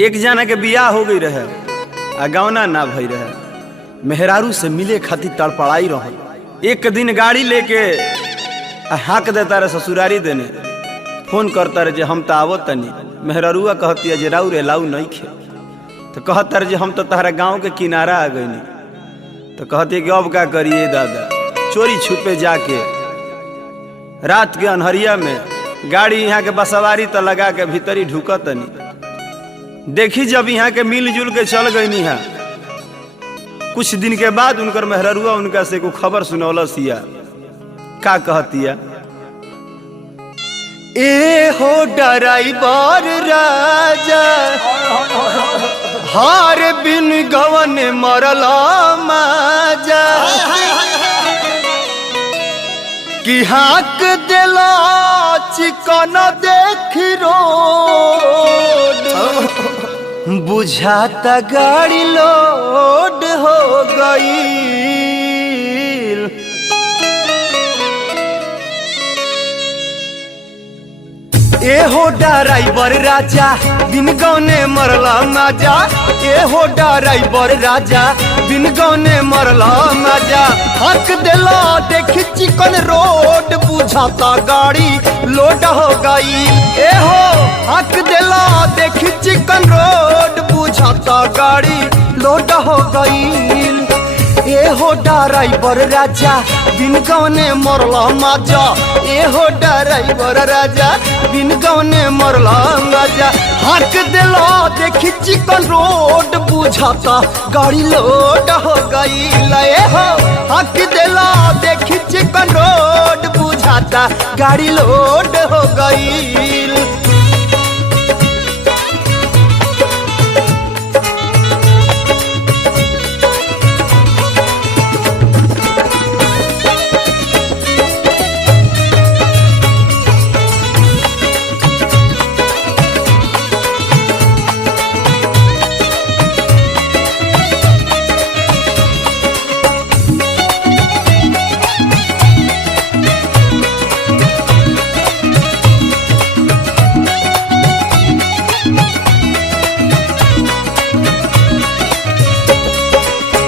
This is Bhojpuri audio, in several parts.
एक जना के बियाह हो गई रहे आ गौना ना भई रहे। मेहरारू से मिले खातिर तड़पड़ाई रहल। एक दिन गाड़ी लेके हाँक देता रहे ससुरारी देने। फोन करता रहे जे हम तो आवत तनी। मेहरारूआ कहती है जे राउ रे लाऊ नहीं खे। तो कहता रहे जे हम तो तहरा गाँव के किनारा आ गई। तो कहती है कि अब क्या करिए दादा, चोरी छुपे जाके रात के अनहरिया में गाड़ी यहाँ के बसवारी तो लगा के भीतरी ढुकत तनी। देखी जब यहाँ के मिलजुल के चल गई है। कुछ दिन के बाद उनकर मेहरारूआ उनका से को खबर सुनौलस या का कहतिया, ए हो ड्राइवर राजा हार बिन गवन मरला माजा कि हाक दिला चिकन देख रोड बुझाता गाड़ी लोड हो गई। ए हो ड्राइवर राजा बिन गौने मरला माजा। ए हो ड्राइवर राजा बिन गौने मरला माजा। हक दिला देख चिकन रोड बुझाता गाड़ी लोड हो गई। ए हो हक दिला देख चिकन रोड बुझाता गाड़ी लोड हो गई। ए हो ड्राइवर राजा बिन गौने मरला माजा। ए हो ड्राइवर राजा बिन गौने मरला माजा। हक दिला देखी चिकन रोड बुझाता गाड़ी लोड हो गई। ए हो हक दिला देखी चिकन रोड बुझाता गाड़ी लोड हो गई।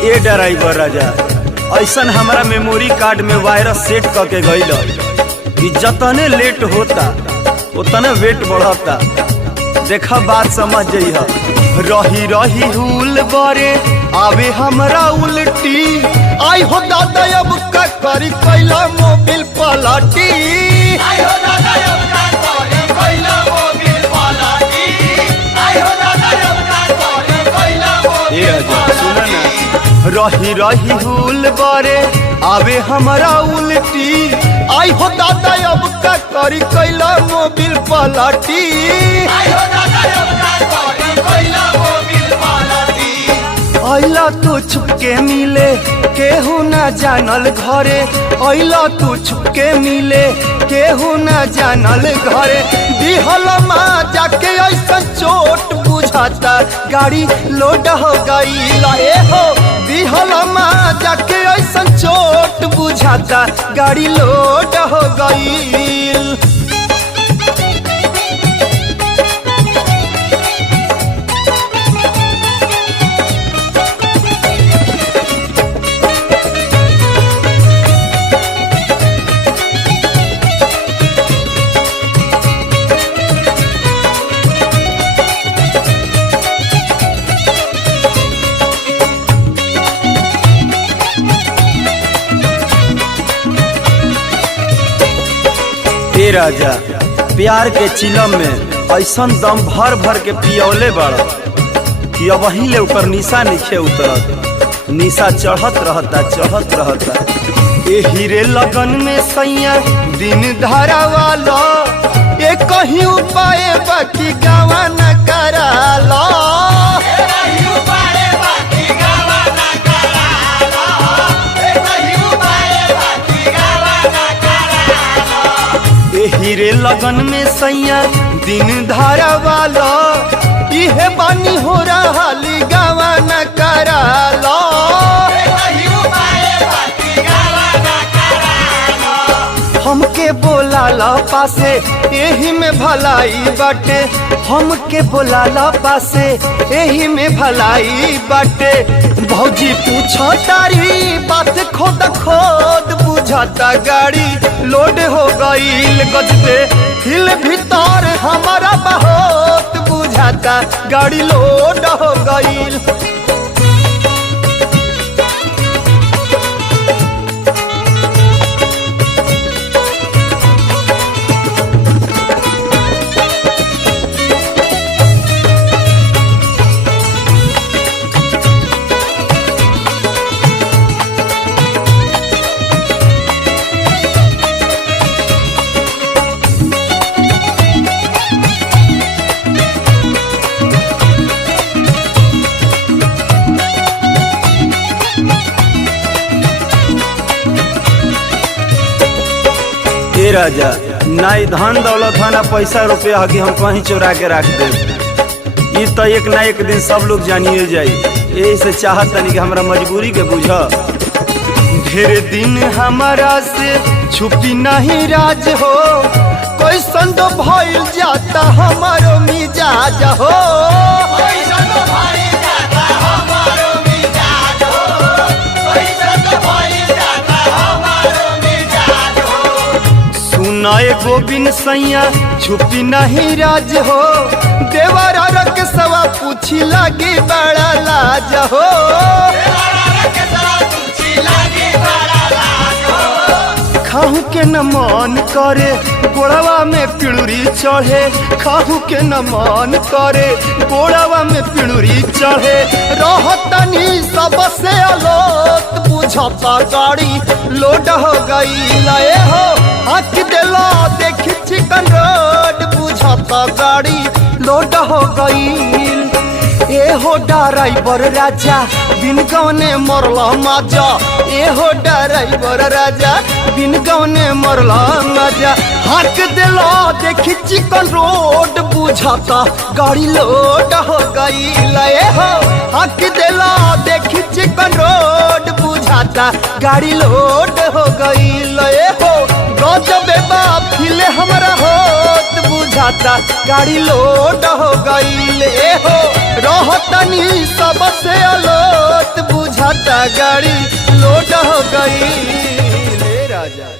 ए ड्राइवर राजा ऐसन हमारा मेमोरी कार्ड में वायरस सेट करके गईल कि जतने लेट होता उतने वेट बढ़ता। देखा बात समझ जइह। रही रही हुल बरे आवे हमरा उल्टी। आई हो दादा अब का करी कैला मोबिल पलटी। आई हो दादा अब का करी कैला मोबिल पलटी। आई हो दादा अब का करी कैला मोबिल पलटी। सुना ना, रही रही हुल बरे आवे हमरा उल्टी। आई हो दादा अब का करी कैला मोबिल पलटी। आई हो दादा अब का करी कैला मोबिल पलटी। आइला तू छुपके मिले केहू ना जानल घरे। आइला तू छुपके मिले केहू ना जानल घरे। दिहल माँ जाके ऐसा चोट बुझाता गाड़ी लोड हो गई। ए हो दिहल माँ जाके ऐसा चोट बुझाता गाड़ी लोड हो गई। ए राजा प्यार के चिलम में ऐसन दम भर भर के पियौले बड़ा कि अब वहीं ले ऊपर निशा नीचे उतरत। निशा चढ़त रहता। ए हीरे लगन में सैया दिन धारा वाला। ए कहीं उपाय बाकी गावा न कराला। हीरे लगन में सैया दिन धारा वाला। इहे बानी हो रहा गावा न कराला। हमके बोला ला पासे एही में भलाई बाटे, हमके बोलाला पासे एही में भलाई बाटे। भौजी पूछो तारी बात खोद खोद बुझाता गाड़ी लोड हो गईल गजबे हिल भीतर हमारा बहुत बुझाता गाड़ी लोड हो गईल। ए राजा नाई धन दौलत है ना पैसा रुपया है कि हम कहीं चुरा के रख दे, ये तो एक ना एक दिन सब लोग जानिए जाई। यही से चाहत नहीं कि हमारा मजबूरी के बुझ। ढेर दिन हमारा से छुपी नहीं राज हो, कोई संद भइल जाता हमारो मिजाज हो। नए गोविंद सैया छुपी नहीं राज हो, देवरा रख सवा पूछी लगी बड़ा लाज हो। खाहू के न मन करे गोड़वा में पिड़ुरी चढ़े, खाहू के न मन करे गोड़वा में पिड़ुरी चढ़े। रहतनी सबसे अलोत बुझता गाड़ी लोड हो गई लए हो, आँख दिला देखी चिकन रोड बुझता गाड़ी लोड हो गई। ए हो ड्राइवर राजा बिन गौने मरला माजा, ए हो ड्राइवर राजा बिन गौने मरला माजा। हाथ दिला देखी चिकन रोड बुझाता गाड़ी लोड हो गई लए हो, हाथ दिला देखी चिकन रोड बुझाता गाड़ी लोड हो गई लए हो। गजबे बाफिल हमरा होत बुझाता गाड़ी लोड हो गई ले हो। रहतनी सबसे अलोत बुझाता गाड़ी लोड हो गई ले राजा।